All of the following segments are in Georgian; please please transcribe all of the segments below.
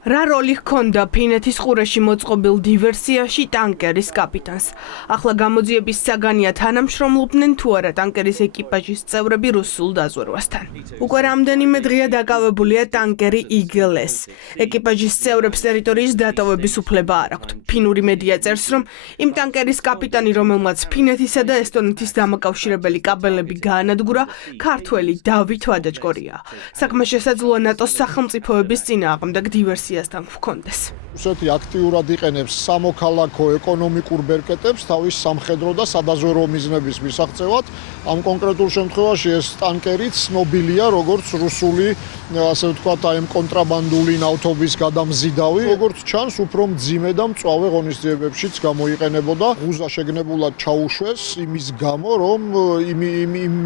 რა როლი ჰქონდა ფინეთის ყურეში მოწყობილ დივერსიაში ტანკერის კაპიტანს? ახლა გამოძიების საგანია თანამშრომლობდნენ თუ არა ტანკერის ეკიპაჟის წევრები რუსულ დაზვერვასთან. უკვე რამდენიმე დღეა დაკავებულია ტანკერი იგელეს. ეკიპაჟის წევრებს ტერიტორიის დატოვების უფლება არ აქვთ. ფინური მედია წერს, რომ იმ ტანკერის კაპიტანი, რომელმაც ფინეთისა და ესტონეთის დამაკავშირებელი კაბელები გაანადგურა, ქართველი დავით ვადაჭკორია. საქმე შესაძლოა ნატოს სახელმწიფოების წინააღმდეგ დივერსიასთან ჰქონდეს. რუსეთი აქტიურად იყენებს სამოქალაქო ეკონომიკურ ბერკეტებს თავის სამხედრო და სადაზვერვო მიზნების მისაღწევად. ამ კონკრეტულ შემთხვევაში ეს ტანკერიც ცნობილია როგორც რუსული, ასე ვთქვათ, აი კონტრაბანდული ნავთობის გადამზიდავი. როგორც ჩანს, უფრო მძიმე და მწვავე ღონისძიებებშიც გამოიყენებოდა. ღუზა შეგნებულად ჩაუშვეს იმის გამო, რომ იმ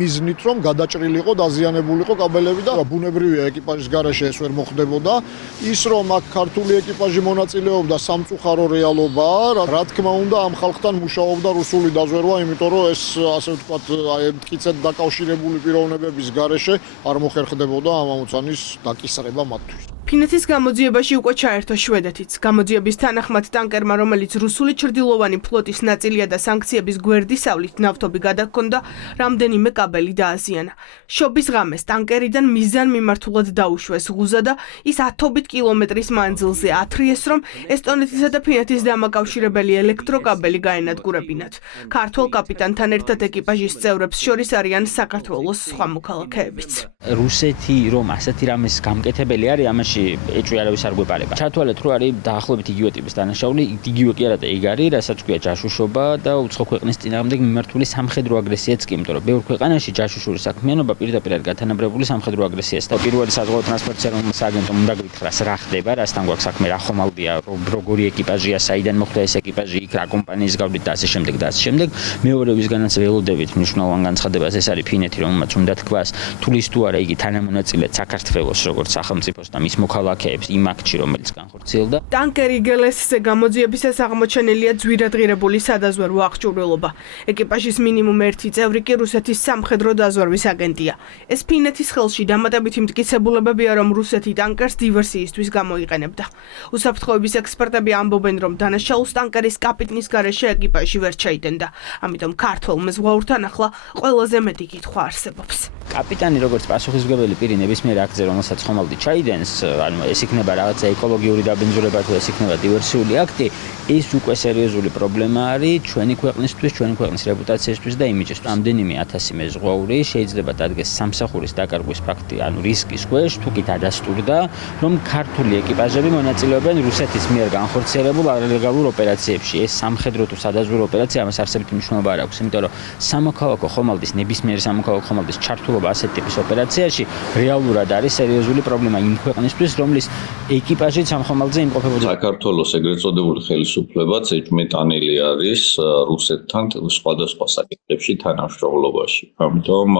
მიზნით, რომ გადაჭრილიყო, დაზიანებულიყო კაბელები და ბუნებრივია ეკიპაჟის გარეშე ეს ვერ მოხდებოდა. ის რომ აქ ქართული ეკიპაჟი მონაწილეობდა სამწუხარო რეალობაა. რა თქმა უნდა, ამ ხალხთან მუშაობდა რუსული დაზვერვა, იმიტომ რომ ეს ასე ვთქვათ, აი მტკიცედ დაკავშირებული პიროვნებების გარეშე არ მოხერხდებოდა ამ ამოცანის დაკისრება მათთვის. ფინეთის გამოძიებაში უკვე ჩაერთო შვედეთიც. გამოძიების თანახმად ტანკერმა, რომელიც რუსული ჩრდილოვანი ფლოტის ნაწილია და სანქციების გვერდისავლით ნავთობი გადაჰქონდა, რამდენიმე კაბელი დააზიანა. შობის ღამეს ტანკერიდან მიზან მიმართულად დაუშვეს ღუზა და ის 10 კილომეტრის მანძილზე ათრიეს, რომ ესტონეთისა და ფინეთის დამაკავშირებელი ელექტროკაბელი გაენადგურებინათ. ქართველ კაპიტანთან ერთად ეკიპაჟის წევრებს შორის არიან საქართველოს სხვა მოქალაქეებიც. რუსეთი რომ ასეთი რამეს გამკეთებელი არის, ამაში ეჭვი არავის არ გვეპარება. ჩათვალეთ, რომ არის დაახლოებით იგივე ტიპის დანაშაული, იგივე კი არა და ეგ არის, რასაც ქვია ჯაშუშობა და უცხო ქვეყნის წინააღმდეგ მიმართული სამხედრო აგრესიაც კი, იმიტომ რომ ბევრ ქვეყანაში ჯაშუშური საქმიანობა პირდაპირ არის გათანაბრებული სამხედრო აგრესიას. და პირველი საზღვაო ტრანსპორტის ეროვნულ სააგენტომ უნდა გითხრას რა ხდება, რასთან გვაქვს საქმე, რა ხომალდია, როგორი ეკიპაჟია, საიდან მოხვდა ეს ეკიპაჟი, იქ რა კომპანიის გავდით და ასე შემდეგ და ასე შემდეგ. მეორე ვისგანაც ველოდებით მნიშვნელოვან განცხადებას ეს არის ფინეთი, რომელმაც უნდა თქვას, თulis თუ არა იგი თანამონაწილე საქართველოს როგორც სახელმწიფოს და მის მოქალაქეებს იმ აქტში, რომელიც განხორციელდა. ტანკერი იგელესზე გამოძიებისას აღმოჩენილია ძვირადღირებული სადაზვერვო აღჭურვილობა. ეკიპაჟის მინიმუმ ერთი წევრი კი რუსეთის სამხედრო დაზვერვის აგენტია. ეს ფინეთის ხელში დამატებითი მტკიცებულებებია, რომ რუსეთი ტანკერს დივერსიისთვის გამოიყენებდა. უსაფრთხოების ექსპერტები ამბობენ, რომ დანაშაულს ტანკერის კაპიტნის გარეშე ეკიპაჟი ვერ ჩაიდენდა. ამიტომ ქართველ მეზღვაურთან ახლა ყველაზე მეტი კითხვა არსებობს. კაპიტანი როგორც პასუხისმგებელი პირი ნებისმიერ აქტზე, რომელსაც ხომალდი ჩაიდენს, ანუ ეს იქნება რაღაცა ეკოლოგიური დაბინძურება თუ ეს იქნება დივერსიული აქტი, ეს უკვე სერიოზული პრობლემა არის ჩვენი ქვეყნისთვის, ჩვენი ქვეყნის რეპუტაციისთვის და იმიჯისთვის. რამდენიმე 1000 მეზღვაური შეიძლება დადგეს სამსახურის დაკარგვის ფაქტი, ანუ რისკის ქვეშ, თუ კი დადასტურდა, რომ ქართული ეკიპაჟები მონაწილეობენ რუსეთის მიერ განხორციელებულ არალეგალურ ოპერაციებში. ეს სამხედრო თუ სადაზვერვო ოპერაცია ამას არსებითი მნიშვნელობა არ აქვს, იმიტომ რომ სამოქალაქო ხომალდის, ნებისმიერი სამოქალაქო ხომალდის ჩართულობა ასეთ ტიპის ოპერაციაში რეალურად არის სერიოზული პრობლემა იმ ქვეყნისთვის, რომლის ეკიპაჟიც ამ ხომალდზე იმყოფებოდა. საქართველოს ეგრეთ წოდებული ხელისუფლებაც ეჭვმეტანილი არის რუსეთთან სხვადასხვა საკითხებში თანამშრომლობაში. ამიტომ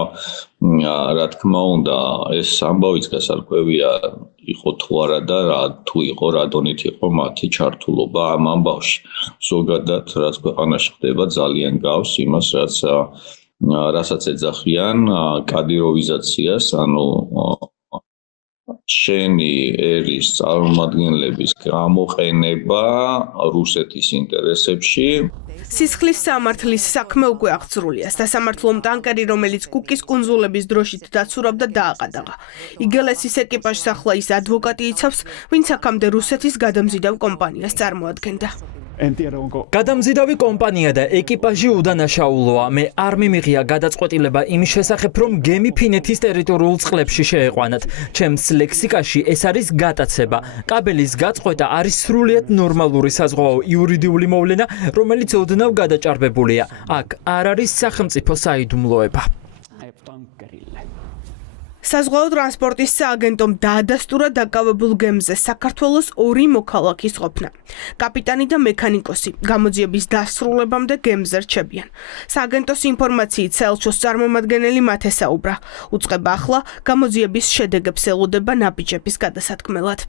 რა თქმა უნდა, ეს ამბავიც გასარკვევია იყო თუ არა და თუ იყო რა დონით იყო მათი ჩართულობა ამ ამბავში. ზოგადად რაც ქვეყანაში ხდება ძალიან გავს იმას, რასაც ეძახიან კადიროვიზაციას, ანუ შენი ერის წარმომადგენლების გამოყენება რუსეთის ინტერესებში. სისხლის სამართლის საქმე უკვე აღწრულია. სასამართლომ ტანკერი, რომელიც კუკის კუნძულების დროშით დაცურავდა, დააყადაღა. იგელესის ეკიპაჟს ახლა ის ადვოკატი იცავს, ვინც აქამდე რუსეთის გადამზიდავ კომპანიას წარმოადგენდა. გადამზიდავი კომპანია და ეკიპაჟი უდანაშაულოა. მე არ მიმიღია გადაწყვეტილება იმის შესახებ, რომ გემი ფინეთის ტერიტორიულ წყლებში შეეყვანათ. ჩემს ლექსიკაში ეს არის გატაცება. კაბელის გაწყვეტა არის სრულიად ნორმალური საზღვაო იურიდიული მოვლენა, რომელიც ოდნავ გადაჭარბებულია. აქ არ არის სახელმწიფო საიდუმლოება. საზღვაო ტრანსპორტის სააგენტომ დაადასტურა დაკავებულ გემზე საქართველოს 2 მოქალაქის ყოფნა. კაპიტანი და მექანიკოსი გამოძიების დასრულებამდე გემზე რჩებიან. სააგენტოს ინფორმაციით საელჩოს წარმომადგენელი მათ ესაუბრა. უწყება ახლა გამოძიების შედეგებს ელოდება ნაბიჯების გადასათქმელად.